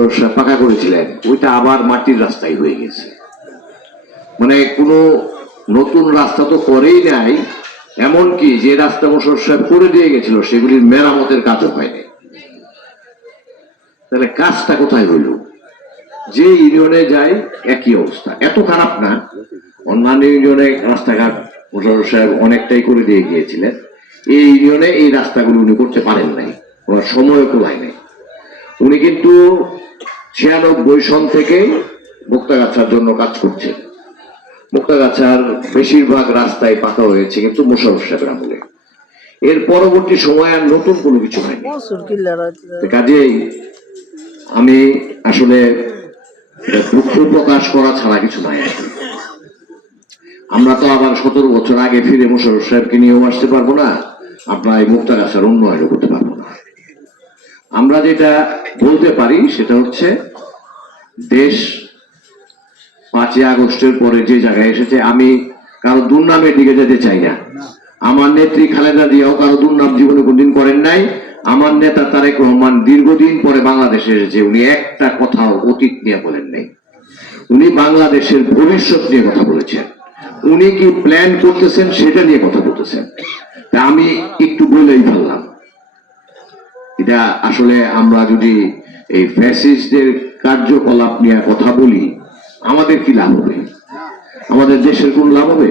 মোশারফ পাকা করেছিলেন, ওইটা আবার মাটির রাস্তায় হয়ে গেছে। মানে কোনো নতুন রাস্তা তো করেই নাই, এমনকি যে রাস্তা সাহেব করে দিয়ে গেছিল, সেগুলির মেরামতের কাজও হয়নি। তাহলে কাজটা কোথায় হইল? যে ইউনিয়নে যায়, একই অবস্থা। এত খারাপ না। অন্যান্য ইউনিয়নে রাস্তাঘাট মোশারফ সাহেব অনেকটাই করে দিয়ে গিয়েছিলেন। এই ইউনিয়নে এই রাস্তাগুলো উনি করতে পারেন নাই ওনার সময় কোলায় নেই। উনি কিন্তু ছিয়ানব্বই সন থেকে মুক্তাগাছার জন্য কাজ করছেন। মুক্তাগাছার বেশিরভাগ রাস্তায় পাকা হয়েছে কিন্তু মোশারফ সাহেবের আমলে। এর পরবর্তী সময় আর নতুন কোনো কিছু হয়নি। কাজেই আমি আসলে দুঃখ প্রকাশ করা ছাড়া কিছু নাই আমরা তো আবার সতেরো বছর আগে ফিরে মোশারফ সাহেবকে নিয়েও আসতে পারব না। আপনার এই মুক্তাগাছার উন্নয়নও করতে পারব আমরা যেটা বলতে পারি সেটা হচ্ছে দেশ পাঁচই আগস্টের পরে যে জায়গায় এসেছে, আমি কারও দুর্নামের দিকে যেতে চাই না। আমার নেত্রী খালেদা জিয়াও কারও দুর্নাম জীবনে কোনদিন করেন নাই। আমার নেতা তারেক রহমান দীর্ঘদিন পরে বাংলাদেশে এসেছে, উনি একটা কথাও অতীত নিয়ে বলেন নাই। উনি বাংলাদেশের ভবিষ্যৎ নিয়ে কথা বলেছেন। উনি কি প্ল্যান করতেছেন সেটা নিয়ে কথা বলতেছেন। আমি একটু বলেই ফেললাম। এটা আসলে আমরা যদি এই ফ্যাসিস্টদের কার্যকলাপ নিয়ে কথা বলি, আমাদের কি লাভ হবে? আমাদের দেশের কোন লাভ হবে?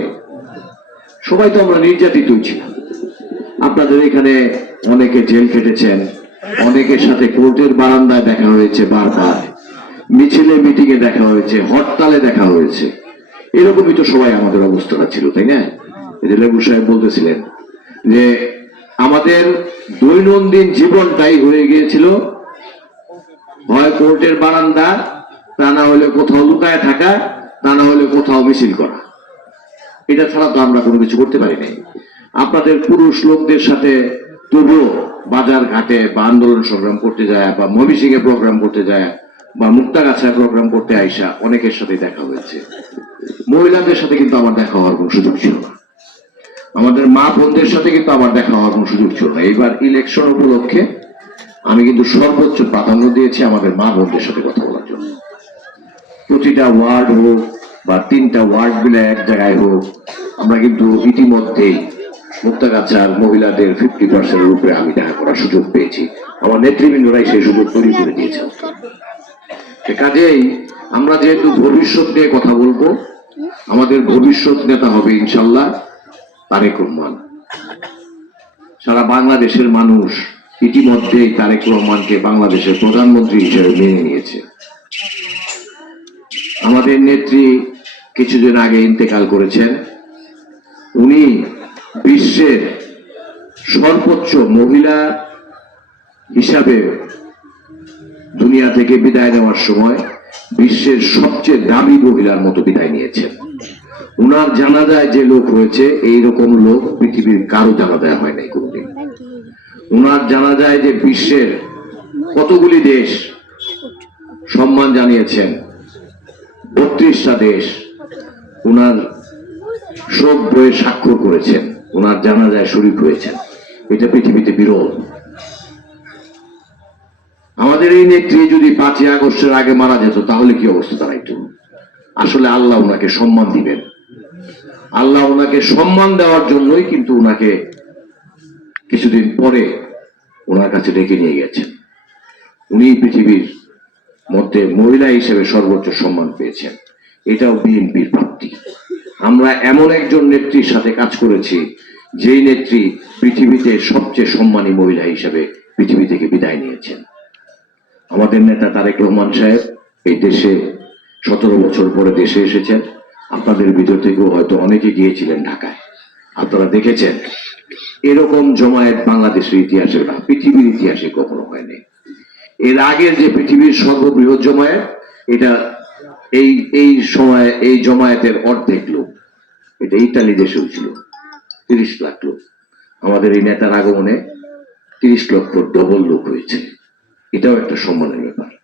সবাই তো আমরা নির্যাতিতই ছিলাম। আপনাদের এখানে অনেকে জেল কেটেছেন অনেকের সাথে কোর্টের বারান্দায় দেখা হয়েছে বারবার, মিছিলে মিটিং এ দেখা হয়েছে, হরতালে দেখা হয়েছে। এরকমই তো সবাই আমাদের অবস্থাটা ছিল, তাই না? লেবু সাহেব বলতেছিলেন যে আমাদের দৈনন্দিন জীবনটাই হয়ে গিয়েছিল। হয় কোর্টের বারান্দা, তা না হলে কোথাও লুকায় থাকা, তা না হলে কোথাও মিছিল করা। এটা ছাড়া তো আমরা কোনো কিছু করতে পারি নাই আপনাদের পুরুষ লোকদের সাথে তবুও বাজার ঘাটে বা আন্দোলন সংগ্রাম করতে যায়, বা এ প্রোগ্রাম করতে যায়, বা মুক্তাগাছায় প্রোগ্রাম করতে আইসা, অনেকের সাথে দেখা হয়েছে। মহিলাদের সাথে কিন্তু আমার দেখা হওয়ার কোনো সুযোগ ছিল না। আমাদের মা বোনদের সাথে কিন্তু আমার দেখা হওয়ার কোনো সুযোগ ছিল না। এইবার ইলেকশন উপলক্ষে আমি কিন্তু সর্বোচ্চ প্রাধান্য দিয়েছি আমাদের মা বোনদের সাথে কথা বলার জন্য। প্রতিটা ওয়ার্ড হোক বা তিনটা ওয়ার্ড মিলে এক জায়গায় হোক, আমরা কিন্তু ইতিমধ্যেই মুক্তাগাছার মহিলাদের ফিফটি পার্সেন্টের উপরে আমি দেখা করার সুযোগ পেয়েছি। আমার নেতৃবৃন্দরাই সেই সুযোগ তৈরি করে দিয়েছে। কাজেই আমরা যেহেতু ভবিষ্যৎ নিয়ে কথা বলব, আমাদের ভবিষ্যৎ নেতা হবে ইনশাল্লাহ। তারেক রহমান। সারা বাংলাদেশের মানুষ ইতিমধ্যেই তারেক রহমানকে বাংলাদেশের প্রধানমন্ত্রী হিসেবে মেনে নিয়েছে। আমাদের নেত্রী কিছুদিন আগে ইন্তেকাল করেছেন। উনি বিশ্বের সর্বোচ্চ মহিলা হিসাবে দুনিয়া থেকে বিদায় নেওয়ার সময় বিশ্বের সবচেয়ে দামি মহিলার মতো বিদায় নিয়েছেন। উনার জানাজায় যে লোক হয়েছে এই রকম লোক পৃথিবীর কারও জানাজায় হয় নাই কোনদিন। উনার জানাজায় যে বিশ্বের কতগুলি দেশ সম্মান জানিয়েছেন বত্রিশটা দেশ উনার শোক বইয়ে স্বাক্ষর করেছেন ওনার জানাজায় শরীক হয়েছেন। এটা পৃথিবীতে বিরল। আমাদের এই নেত্রী যদি পাঁচই আগস্টের আগে মারা যেত তাহলে কি অবস্থা দাঁড়াইতো? আসলে আল্লাহ ওনাকে সম্মান দিবেন। আল্লাহ ওনাকে সম্মান দেওয়ার জন্যই কিন্তু ওনাকে কিছুদিন পরে ওনার কাছে ডেকে নিয়ে গেছেন। উনি পৃথিবীর মধ্যে মহিলা হিসেবে সর্বোচ্চ সম্মান পেয়েছেন। এটাও বিএনপির প্রাপ্তি। আমরা এমন একজন নেত্রীর সাথে কাজ করেছি, যেই নেত্রী পৃথিবীতে সবচেয়ে সম্মানী মহিলা হিসেবে পৃথিবী থেকে বিদায় নিয়েছেন। আমাদের নেতা তারেক রহমান সাহেব এই দেশে সতেরো বছর পরে দেশে এসেছেন। আপনাদের ভিতর থেকেও হয়তো অনেকে গিয়েছিলেন ঢাকায়। আপনারা দেখেছেন, এরকম জমায়েত বাংলাদেশের ইতিহাসে না পৃথিবীর ইতিহাসে কখনো হয়নি। এর আগের যে পৃথিবীর সর্ববৃহৎ জমায়েত, এটা এই এই সময়, এই জমায়েতের অর্ধেক লোক। এটা ইতালি দেশেও ছিল, তিরিশ লাখ লোক। আমাদের এই নেতার আগমনে তিরিশ লক্ষ ডবল লোক হয়েছে এটাও একটা সম্মানের ব্যাপার।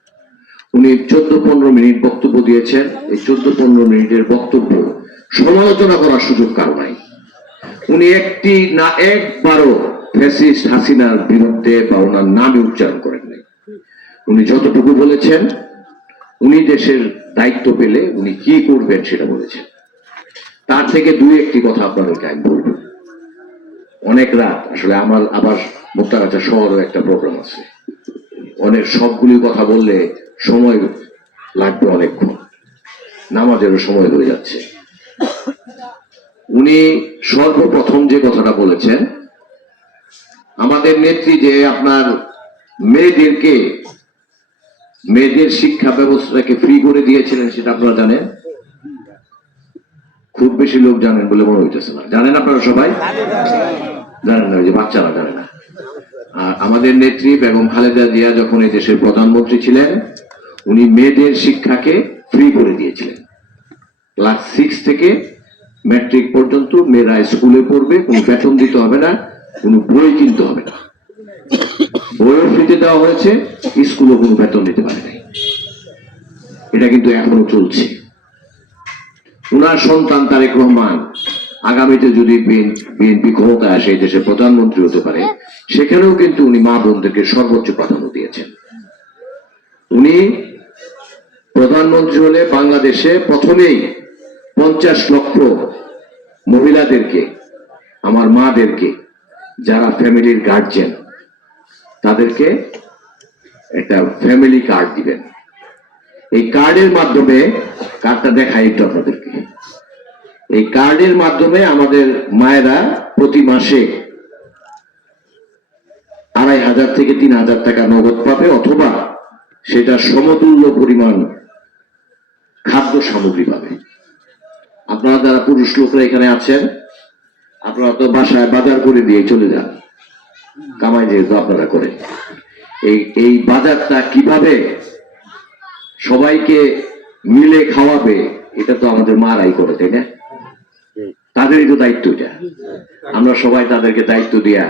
উনি চোদ্দ পনেরো মিনিট বক্তব্য দিয়েছেন। এই চোদ্দ পনেরো মিনিটের বক্তব্য সমালোচনা করার সুযোগ কারও নাই। উনি একটি না একবারও ফ্যাসিস্ট হাসিনার বিরুদ্ধে বা ওনার নামে উচ্চারণ করেন নাই। উনি যতটুকু বলেছেন, উনি দেশের দায়িত্ব পেলে উনি কি করবেন সেটা বলেছেন। তার থেকে দুই একটি কথা আপনাদেরকে আমি বলব। অনেক রাত, আসলে আমার আবার মুক্তাগাছা শহরের একটা প্রোগ্রাম আছে। অনেক সবগুলি কথা বললে সময় লাগবে অনেকক্ষণ। নামাজেরও সময় হয়ে যাচ্ছে। উনি সর্বপ্রথম যে কথাটা বলেছেন, আমাদের নেত্রী যে আপনার মেয়েদেরকে, মেয়েদের শিক্ষা ব্যবস্থাকে ফ্রি করে দিয়েছিলেন, সেটা আপনারা জানেন? খুব বেশি লোক জানেন বলে মনে হইতেছে না। জানেন আপনারা সবাই? জানেন না যে বাচ্চারা জানে না। আমাদের নেত্রী বেগম খালেদা জিয়া যখন এই দেশের প্রধানমন্ত্রী ছিলেন, উনি মেয়েদের শিক্ষাকে ফ্রি করে দিয়েছিলেন। ক্লাস সিক্স থেকে ম্যাট্রিক পর্যন্ত মেয়েরা স্কুলে পড়বে, কোনো বেতন দিতে হবে না, কোনো বই কিনতে হবে না। বইও ফ্রিতে দেওয়া হয়েছে স্কুলও কোনো বেতন দিতে পারে নাই। এটা কিন্তু এখনও চলছে। উনার সন্তান তারেক রহমান আগামীতে যদি বিএনপি ক্ষমতায় আসে এই দেশের প্রধানমন্ত্রী হতে পারে, সেখানেও কিন্তু উনি মা বোনদেরকে সর্বোচ্চ প্রাধান্য দিয়েছেন। উনি প্রধানমন্ত্রী হলে বাংলাদেশে প্রথমেই পঞ্চাশ লক্ষ মহিলাদেরকে, আমার মাদেরকে, যারা ফ্যামিলির গার্জেন তাদেরকে একটা ফ্যামিলি কার্ড দিবেন। এই কার্ডের মাধ্যমে কার্ডটা দেখাই একটু আপনাদেরকে। এই কার্ডের মাধ্যমে আমাদের মায়েরা প্রতি মাসে আড়াই হাজার থেকে তিন হাজার টাকা নগদ পাবে, অথবা সেটা সমতুল্য পরিমাণ খাদ্য সামগ্রী পাবে। আপনারা যারা পুরুষ লোকরা এখানে আছেন, আপনারা তো বাসায় বাজার করে দিয়ে চলে যান। কামাই যেহেতু আপনারা করে এই এই বাজারটা কীভাবে সবাইকে মিলে খাওয়াবে, এটা তো আমাদের মারাই করে, তাই না? তাদেরই তো দায়িত্ব এটা। আমরা সবাই তাদেরকে দায়িত্ব দিয়া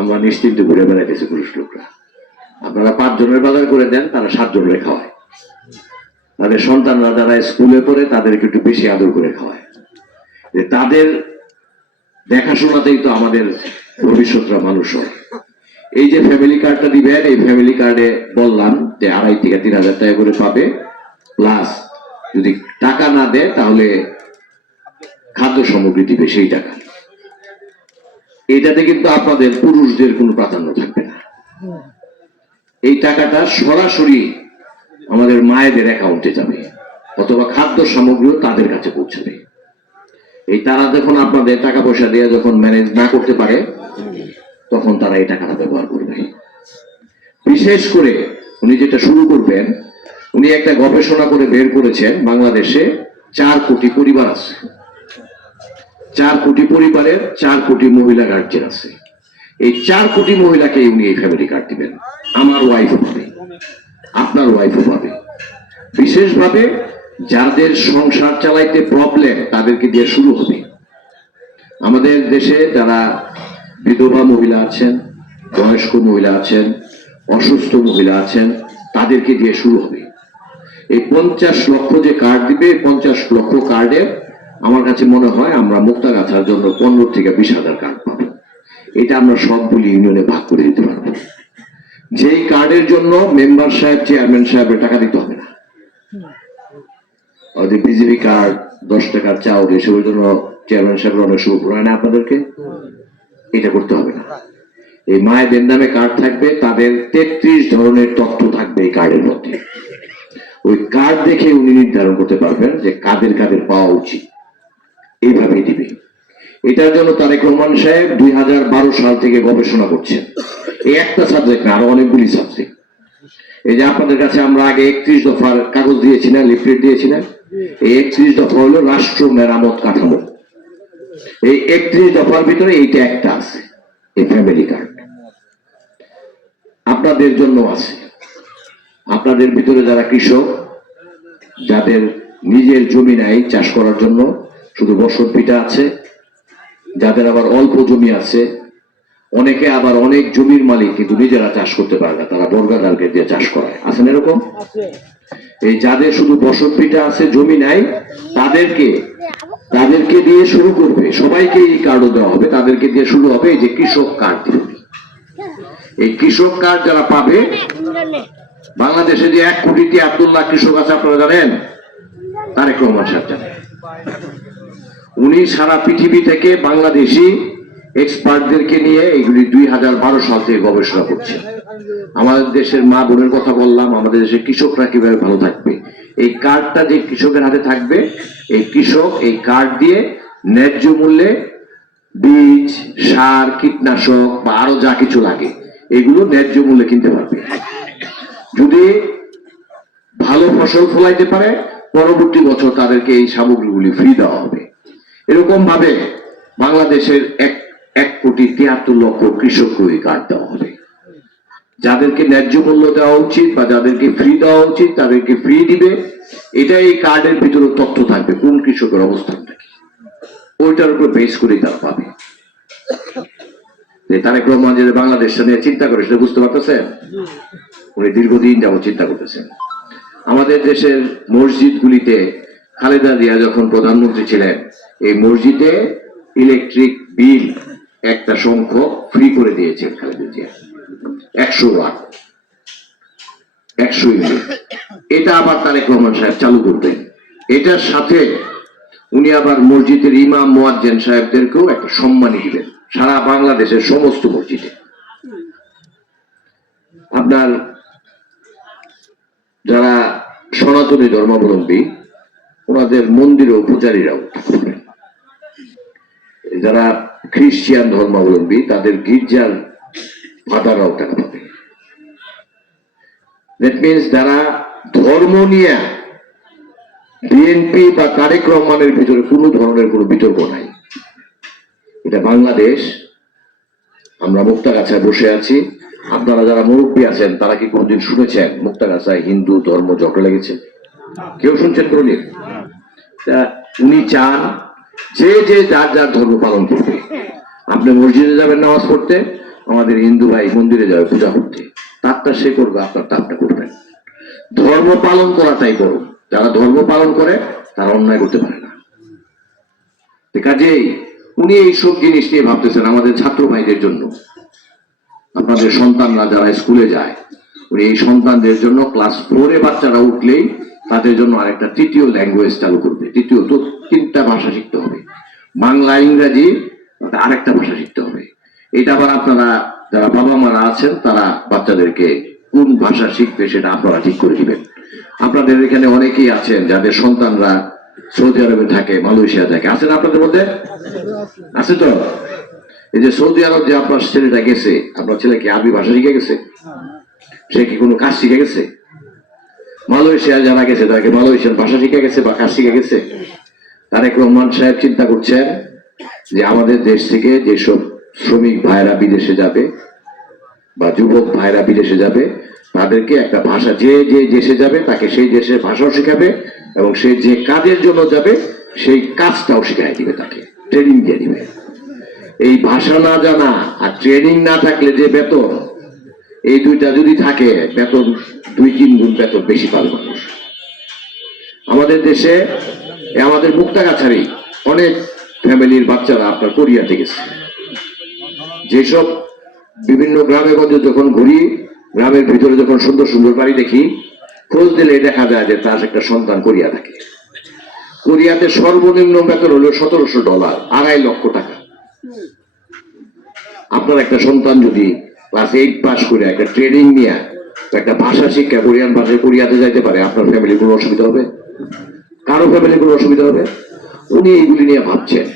আমরা নিশ্চিন্তে ঘুরে বেড়াইতেছি পুরুষ লোকরা। আপনারা পাঁচ জনের বাজার করে দেন, তারা সাত জনের খাওয়ায়। তাদের সন্তানরা যারা স্কুলে পড়ে, তাদেরকে একটু বেশি আদর করে খাওয়ায়। যে তাদের দেখাশোনাতেই তো আমাদের ভবিষ্যৎরা মানুষ হয়। এই যে ফ্যামিলি কার্ডটা দিবেন, এই ফ্যামিলি কার্ডে বললাম যে আড়াই থেকে তিন হাজার টাকা করে পাবে। প্লাস যদি টাকা না দেয়, তাহলে খাদ্য সামগ্রী দিবে সেই টাকা। এইটাতে কিন্তু আপনাদের পুরুষদের কোনো প্রাধান্য থাকবে না। এই টাকাটা সরাসরি আমাদের মায়েদের অ্যাকাউন্টে যাবে, অথবা খাদ্য সামগ্রীও তাদের কাছে পৌঁছাবে। এই তারা যখন আপনাদের টাকা পয়সা দিয়ে যখন ম্যানেজ না করতে পারে, তখন তারা এই টাকাটা ব্যবহার করবে। বিশেষ করে উনি যেটা শুরু করবেন, উনি একটা গবেষণা করে বের করেছেন, বাংলাদেশে চার কোটি পরিবার আছে। চার কোটি পরিবারের চার কোটি মহিলা গার্জেন আছে। এই চার কোটি মহিলাকে উনি এই ফ্যামিলি কার্ড দিবেন। আমার ওয়াইফ পাবে। আপনার ওয়াইফও পাবে। বিশেষভাবে যাদের সংসার চালাইতে প্রবলেম তাদেরকে দিয়ে শুরু হবে। আমাদের দেশে যারা বিধবা মহিলা আছেন, বয়স্ক মহিলা আছেন, অসুস্থ মহিলা আছেন, তাদেরকে দিয়ে শুরু হবে। এই পঞ্চাশ লক্ষ যে কার্ড দিবে পঞ্চাশ লক্ষ কার্ডের আমার কাছে মনে হয় আমরা মুক্তা গাছার জন্য পনেরো থেকে বিশ হাজার কার্ড পাবো। এটা আমরা সবগুলি ইউনিয়নে ভাগ করে দিতে পারব। যেই কার্ডের জন্য মেম্বার সাহেব চেয়ারম্যান সাহেবের টাকা দিতে হবে না। বিজেপি কার্ড দশ টাকার চাউল এসবের জন্য চেয়ারম্যান সাহেবের অনেক সময় হয় না আপনাদেরকে? এটা করতে হবে না। এই মায়েদের নামে কার্ড থাকবে তাদের তেত্রিশ ধরনের তথ্য থাকবে এই কার্ডের মধ্যে। ওই কার্ড দেখে উনি নির্ধারণ করতে পারবেন যে কাদের কাদের পাওয়া উচিত। এইভাবেই দিবে। এটার জন্য তারেক রহমান সাহেব দুই হাজার বারো সাল থেকে গবেষণা করছেন। এই একটা সাবজেক্ট না, আরও অনেকগুলি সাবজেক্ট এই যে আপনাদের কাছে আমরা আগে একত্রিশ দফার কাগজ দিয়েছি না লিফলেট দিয়েছি না? এই একত্রিশ দফা হলো রাষ্ট্র মেরামত কাঠামো। এই একত্রিশ দফার ভিতরে এইটা একটা আছে, এই ফ্যামিলি কার্ড আপনাদের জন্য আছে। আপনাদের ভিতরে যারা কৃষক, যাদের নিজের জমি নাই চাষ করার জন্য শুধু বসত পিঠা আছে যাদের আবার অল্প জমি আছে অনেকে আবার অনেক জমির মালিক কিন্তু নিজেরা চাষ করতে পারে না তারা বর্গাদারকে দিয়ে চাষ করায়। আছেন এরকম? এই যাদের শুধু বসত পিঠা আছে জমি নাই তাদেরকে তাদেরকে দিয়ে শুরু করবে। সবাইকে এই কার্ডও দেওয়া হবে তাদেরকে দিয়ে শুরু হবে এই যে কৃষক কার্ড এই কৃষক কার্ড যারা পাবে বাংলাদেশে যে এক কোটি তিয়াত্তর লাখ কৃষক আছে আপনারা জানেন? তারেক রহমান সাহেব জানেন। উনি সারা পৃথিবী থেকে বাংলাদেশি এক্সপার্টদেরকে নিয়ে এগুলি দুই হাজার বারো সাল থেকে গবেষণা করছে। আমাদের দেশের মা বোনের কথা বললাম, আমাদের দেশের কৃষকরা কীভাবে ভালো থাকবে। এই কার্ডটা যে কৃষকের হাতে থাকবে, এই কৃষক এই কার্ড দিয়ে ন্যায্য মূল্যে বীজ, সার, কীটনাশক বা আরও যা কিছু লাগে, এগুলো ন্যায্য মূল্যে কিনতে পারবে। যদি ভালো ফসল ফলাইতে পারে, পরবর্তী বছর তাদেরকে এই সামগ্রীগুলি ফ্রি দেওয়া হবে। এরকম ভাবে বাংলাদেশের এক এক কোটি তিয়াত্তর লক্ষ কৃষককে এই কার্ড দেওয়া হবে। যাদেরকে ন্যায্য মূল্য দেওয়া উচিত বা যাদেরকে ফ্রি দেওয়া উচিত তাদেরকে ফ্রি দিবে এটা এই কার্ডের ভিতরে তথ্য থাকবে কোন কৃষকের অবস্থানটা কি। ওইটার উপর বেস করে তারা পাবে। তারেক রহমান যে বাংলাদেশটা নিয়ে চিন্তা করে সেটা বুঝতে পারতেছেন? উনি দীর্ঘদিন যাবত চিন্তা করতেছেন। আমাদের দেশের মসজিদগুলিতে খালেদা জিয়া যখন প্রধানমন্ত্রী ছিলেন, এই মসজিদে ইলেকট্রিক বিল একটা সংখ্যক ফ্রি করে দিয়েছেন খালেদা জিয়া। একশো ওয়াট। একশো ইউনিট। এটা আবার তারেক রহমান সাহেব চালু করবেন এটার সাথে উনি আবার মসজিদের ইমাম, মোয়াজ্জেন সাহেবদেরকেও একটা সম্মানী দিবেন সারা বাংলাদেশের সমস্ত মসজিদে। আপনার যারা সনাতনী ধর্মাবলম্বী ওনাদের মন্দির ও পূজারীরাও যারা খ্রিস্টিয়ান ধর্মাবলম্বী, তাদের গির্জার ফাদাররাও টাকা পাবে দ্যাট যারা ধর্ম নিয়ে বিএনপি বা তারেক রহমানের ভিতরে কোনো ধরনের কোনো বিতর্ক নাই। এটা বাংলাদেশ। আমরা মুক্তাগাছায় বসে আছি। আপনারা যারা মুরব্বী আছেন, তারা কি কোনদিন শুনেছেন মুক্তাগাছায় হিন্দু ধর্ম ঝগড়া লেগেছে? কেউ শুনছেন কোনদিন? উনি চান যে যে, যার যার ধর্ম পালন করবে আপনি মসজিদে যাবেন নামাজ পড়তে, আমাদের হিন্দু ভাই মন্দিরে যাবে পূজা করতে। তারটা সে করবে আপনারটা আপনি করবেন ধর্ম পালন করাটাই করুন। যারা ধর্ম পালন করে, তারা অন্যায় করতে পারে না। কাজেই উনি এইসব জিনিস নিয়ে ভাবতেছেন আমাদের ছাত্র ভাইদের জন্য। আপনাদের সন্তানরা যারা স্কুলে যায়, উনি এই সন্তানদের জন্য ক্লাস ফোরে বাচ্চারা উঠলেই তাদের জন্য আরেকটা তৃতীয় ল্যাঙ্গুয়েজ চালু করবে। তৃতীয় তিনটা ভাষা শিখতে হবে। বাংলা, ইংরাজি আরেকটা ভাষা শিখতে হবে। এটা আবার আপনারা, যারা বাবা মারা আছেন, তারা বাচ্চাদেরকে কোন ভাষা শিখবে সেটা আপনারা ঠিক করে দিবেন আপনাদের এখানে অনেকেই আছেন, যাদের সন্তানরা সৌদি আরবে থাকে, মালয়েশিয়া থাকে। আছেন আপনাদের মধ্যে? আছে তো? এই যে সৌদি আরব যে আপনার ছেলেটা গেছে, আপনার ছেলে কি আরবি ভাষা শিখে গেছে? সে কি কোনো কাজ শিখে গেছে? মালয়েশিয়া জানা গেছে, তাকে মালয়েশিয়ার ভাষা শিখে গেছে বা কাজ শিখে গেছে। তারেক রহমান সাহেব চিন্তা করছেন যে আমাদের দেশ থেকে যেসব শ্রমিক ভাইরা বিদেশে যাবে বা যুবক ভাইরা বিদেশে যাবে, তাদেরকে একটা ভাষা যে যে দেশে যাবে, তাকে সেই দেশের ভাষাও শেখাবে এবং সে যে কাজের জন্য যাবে, সেই কাজটাও শিখাই দিবে তাকে ট্রেনিং দিয়ে দিবে। এই ভাষা না জানা আর ট্রেনিং না থাকলে যে বেতন এই দুইটা যদি থাকে, বেতন, দুই তিন গুণ বেতন বেশি পাবে মানুষ। আমাদের দেশে আমাদের মুক্তাগাছারি, অনেক ফ্যামিলির বাচ্চারা আপনার কোরিয়াতে গেছে। যেসব বিভিন্ন গ্রামে গঞ্জে যখন ঘুরি, গ্রামের ভিতরে যখন সুন্দর সুন্দর বাড়ি দেখি, খোঁজ দিলে দেখা যায় যে তার একটা সন্তান কোরিয়া থাকে। কোরিয়াতে সর্বনিম্ন বেতন হলো সতেরোশো ডলার, আড়াই লক্ষ টাকা। আপনার একটা সন্তান যদি ক্লাস এইট পাস করে একটা ট্রেনিং নিয়ে একটা ভাষা শিক্ষা, কোরিয়ান ভাষায় কোরিয়াতে যাইতে পারে। আপনার ফ্যামিলি কোনো অসুবিধা হবে? কারও ফ্যামিলি কোনো অসুবিধা হবে? উনি এইগুলি নিয়ে ভাবছেন।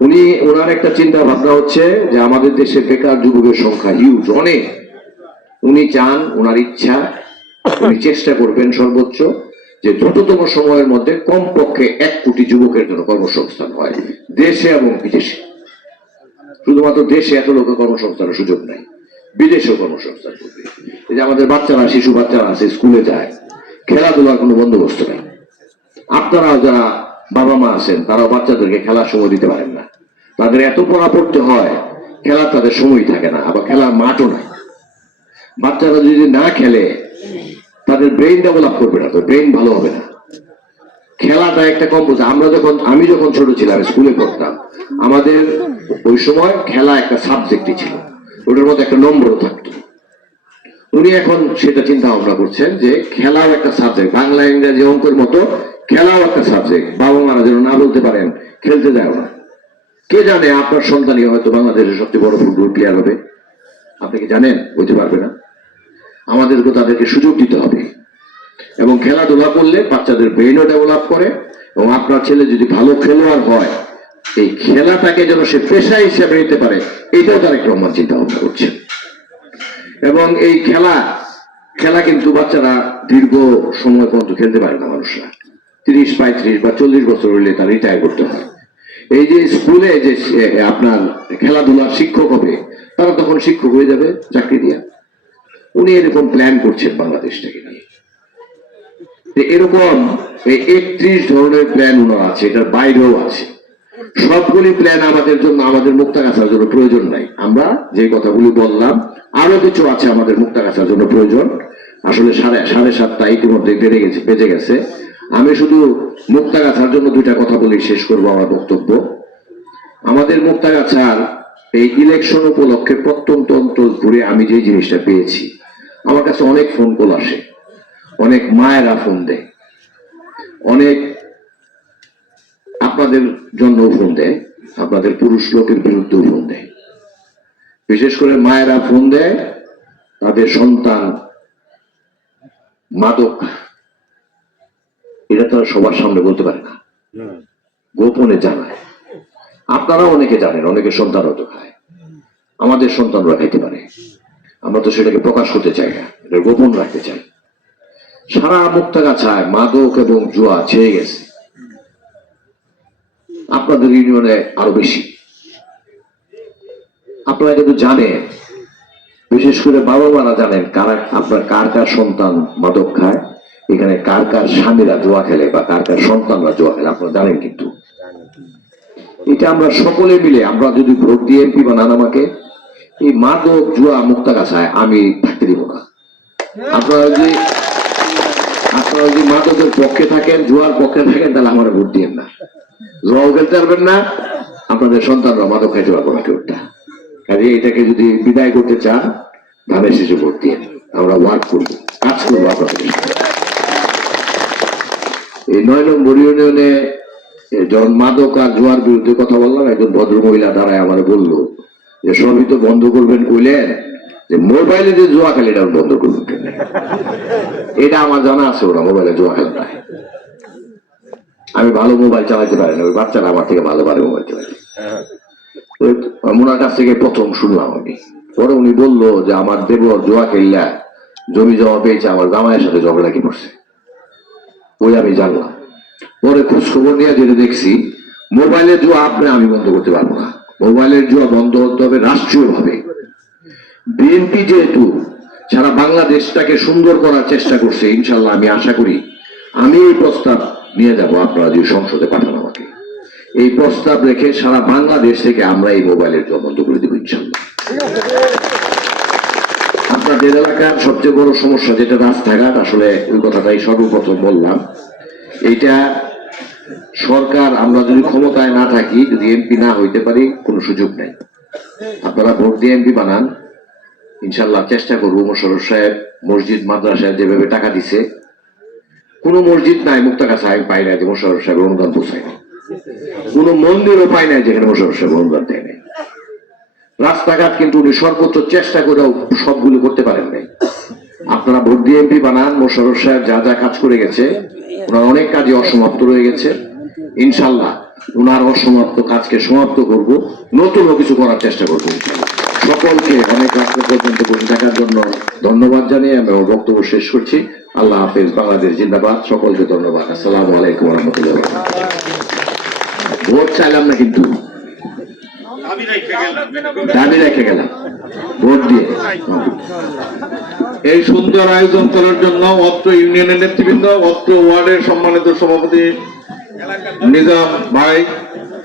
উনি, ওনার একটা চিন্তা ভাবনা হচ্ছে যে আমাদের দেশে বেকার যুবকের সংখ্যা হিউজ অনেক। উনি চান, ওনার ইচ্ছা, উনি চেষ্টা করবেন সর্বোচ্চ যে দ্রুততম সময়ের মধ্যে কমপক্ষে এক কোটি যুবকের জন্য কর্মসংস্থান হয়, দেশে এবং বিদেশে। শুধুমাত্র দেশে এত লোক কর্মসংস্থানের সুযোগ নাই, বিদেশেও কর্মসংস্থান করবে। এই যে আমাদের বাচ্চারা, শিশু বাচ্চারা আছে, স্কুলে যায়, খেলাধুলার কোনো বন্দোবস্ত নেই। আপনারা যারা বাবা মা আছেন, তারাও বাচ্চাদেরকে খেলার সময় দিতে পারেন না। তাদের এত পড়া পড়তে হয়, খেলার তাদের সময় থাকে না, আবার খেলার মাঠও নাই। বাচ্চারা যদি না খেলে, তাদের ব্রেন ডেভেলপ করবে না তো ব্রেন ভালো হবে না। খেলাটা একটা কম্পোজ আমরা যখন আমি যখন ছোট ছিলাম, স্কুলে পড়তাম, আমাদের ওই সময় খেলা একটা সাবজেক্টই ছিল। ওটার মধ্যে একটা নম্বরও থাকতো। উনি এখন সেটা চিন্তা ভাবনা করছেন যে খেলাও একটা সাবজেক্ট বাংলা, ইংরেজি, অঙ্কের মতো খেলাও একটা সাবজেক্ট বাবা মারা যেন না বলতে পারেন, খেলতে দেয় না কে জানে আপনার সন্তানই হয়তো বাংলাদেশের সবচেয়ে বড় ফুটবল প্লেয়ার হবে। আপনি কি জানেন? হইতে পারবে না। আমাদেরকে তাদেরকে সুযোগ দিতে হবে। এবং খেলাধুলা করলে বাচ্চাদের ব্রেনও ডেভেলপ করে এবং আপনার ছেলে যদি ভালো খেলোয়াড় হয়, এই খেলাটাকে যেন সে পেশা হিসেবে নিতে পারে, এটাও তার একটা রহমান চিন্তা ভাবনা করছে। এবং এই খেলা খেলা কিন্তু বাচ্চারা দীর্ঘ সময় পর্যন্ত খেলতে পারে না মানুষরা। তিরিশ, পঁয়ত্রিশ বা চল্লিশ বছর হলে তার রিটায়ার করতে হয়। এই যে স্কুলে যে আপনার খেলাধুলার শিক্ষক হবে, তারা তখন শিক্ষক হয়ে যাবে, চাকরি দিয়া। উনি এরকম প্ল্যান করছেন বাংলাদেশটাকে নিয়ে। এরকম একত্রিশ ধরনের প্ল্যান ওনার আছে, এটার বাইরেও আছে। সবগুলি প্ল্যান আমাদের জন্য, আমাদের মুক্তাগাছার জন্য প্রয়োজন নাই। আমরা যে কথাগুলি বললাম, আরও কিছু আছে আমাদের মুক্তাগাছার জন্য প্রয়োজন। আসলে সাড়ে সাড়ে সাতটা ইতিমধ্যে বেড়ে গেছে, বেজে গেছে। আমি শুধু মুক্তাগাছার জন্য দুইটা কথা বলে, শেষ করব আমার বক্তব্য। আমাদের মুক্তাগাছার এই ইলেকশন উপলক্ষে প্রত্যন্ত অঞ্চল ঘুরে আমি যে জিনিসটা পেয়েছি, আমার কাছে অনেক ফোন কল আসে। অনেক মায়েরা ফোন দেয়। অনেক আপনাদের জন্য ফোন দেয়, আপনাদের পুরুষ লোকের বিরুদ্ধেও ফোন দেয়। বিশেষ করে মায়েরা ফোন দেয়, তাদের সন্তান মাদক, এটা তারা সবার সামনে বলতে পারে না। গোপনে জানায়। আপনারা অনেকে জানেন অনেকে সন্তান তো খায়। আমাদের সন্তানরা খাইতে পারে। আমরা তো সেটাকে প্রকাশ করতে চাই না, এটা গোপন রাখতে চাই। সারা মুক্তাগাছায় মাদক এবং জুয়া ছেয়ে গেছে। আপনাদের ইউনিয়নে আরও বেশি। আপনারা কিন্তু জানেন, বিশেষ করে বাবা মারা জানেন কারা, আপনার কার কার সন্তান মাদক খায়, এখানে কার কার স্বামীরা জোয়া খেলে বা কার কার সন্তানরা জোয়া খেলে, আপনারা জানেন কিন্তু। এটা আমরা সকলে মিলে, আমরা যদি ভোট দিয়ে এমপি বানান আমাকে, এই মাদক, জুয়া, মুক্তাগাছায় আমি থাকতে দিব না। আপনারা যদি আপনারা যদি মাদকের পক্ষে থাকেন, জুয়ার পক্ষে থাকেন, তাহলে আমার ভোট দিয়েন না। জুয়াও খেলতে পারবেন না, আপনাদের সন্তানরা মাদক খাইতে পারব না কেউটা। কাজে এটাকে যদি বিদায় করতে চান, ধানের শিশু ভোট দিয়ে আমরা ওয়ার্ক করব। কাজ করব আপনাদের এই নয় নম্বর ইউনিয়নে যখন মাদক আর জুয়ার বিরুদ্ধে কথা বললাম, একজন ভদ্র মহিলা দাঁড়ায় আমার বলল যে, সবই তো বন্ধ করবেন কইলেন? যে মোবাইলে যে জুয়া খেলে এটা বন্ধ করবেন কেন? এটা আমার জানা আছে ওরা মোবাইলে জুয়া খেলে না আমি ভালো মোবাইল চালাতে পারি না, ওই বাচ্চারা আমার থেকে ভালো পারে মোবাইল চালাতে ওনার কাছ থেকে প্রথম শুনলাম আমি। পরে উনি বলল যে আমার দেবর জুয়া খেললা জমি জমা পেয়েছে, আমার জামাইয়ের সাথে ঝগড়া কি পড়ছে ওই আমি জানলাম। পরে খোঁজ খবর নিয়ে যেটা দেখছি, মোবাইলের জুয়া আপনি আমি বন্ধ করতে পারব না। মোবাইলের জুয়া বন্ধ হতে হবে রাষ্ট্রীয় ভাবে বিএনপি যেহেতু, সারা বাংলাদেশটাকে সুন্দর করার চেষ্টা করছে, ইনশাল্লাহ আমি আশা করি, আমি এই প্রস্তাব নিয়ে যাব, আপনারা যদি সংসদে পাঠান আমাকে। এই প্রস্তাব রেখে সারা বাংলাদেশ থেকে আমরা এই মোবাইলের বন্ধ করে দেবো, ইনশাল্লাহ। আপনাদের এলাকার সবচেয়ে বড় সমস্যা যেটা রাস্তাঘাট, আসলে ওই কথাটাই সর্বপ্রথম বললাম। এইটা সরকার, আমরা যদি ক্ষমতায় না থাকি, যদি এমপি না হইতে পারি, কোনো সুযোগ নেই। আপনারা ভোট দিয়ে এমপি বানান। ইনশাল্লাহ চেষ্টা করব মোশারফ সাহেব মসজিদ, মাদ্রাসায় যেভাবে টাকা দিছে, কোনো মসজিদ নাই মুক্তাগাছা আমি পাই নাই যে মোশারফ সাহেব অনুদান পৌঁছায়নি কোনো মন্দিরও পাই নাই যেখানে মোশারফ সাহেব অনুদান দেয় নাই। রাস্তাঘাট কিন্তু উনি সর্বোচ্চ চেষ্টা করেও সবগুলো করতে পারেন নাই। আপনারা ভোট দিয়ে এমপি বানান মোশারফ সাহেব যা যা কাজ করে গেছে, ওনার অনেক কাজই অসমাপ্ত রয়ে গেছে। ইনশাল্লাহ ওনার অসমাপ্ত কাজকে সমাপ্ত করব নতুনও কিছু করার চেষ্টা করব ইনশাল্লাহ। সকলকে অনেক রাত্রে পর্যন্ত বসে থাকার জন্য ধন্যবাদ জানিয়ে আমি আমার বক্তব্য শেষ করছি। আল্লাহ হাফেজ, বাংলাদেশ জিন্দাবাদ। সকলকে ধন্যবাদ। আসসালামু আলাইকুম রহমতুল্লাহ ভোট চাইলাম না কিন্তু। দাবি রেখে গেলাম। ভোট দিয়ে। এই সুন্দর আয়োজন করার জন্য অত্র ইউনিয়নের নেতৃবৃন্দ, অত্র ওয়ার্ডের সম্মানিত সভাপতি নিজাম ভাই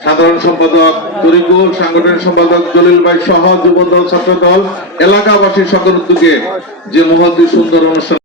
সাধারণ সম্পাদক তরিকুল সাংগঠনিক সম্পাদক জলিল ভাই সহ যুবদল, ছাত্রদল, এলাকাবাসীর সকল উদ্যোগে যে মহৎ সুন্দর অনুষ্ঠান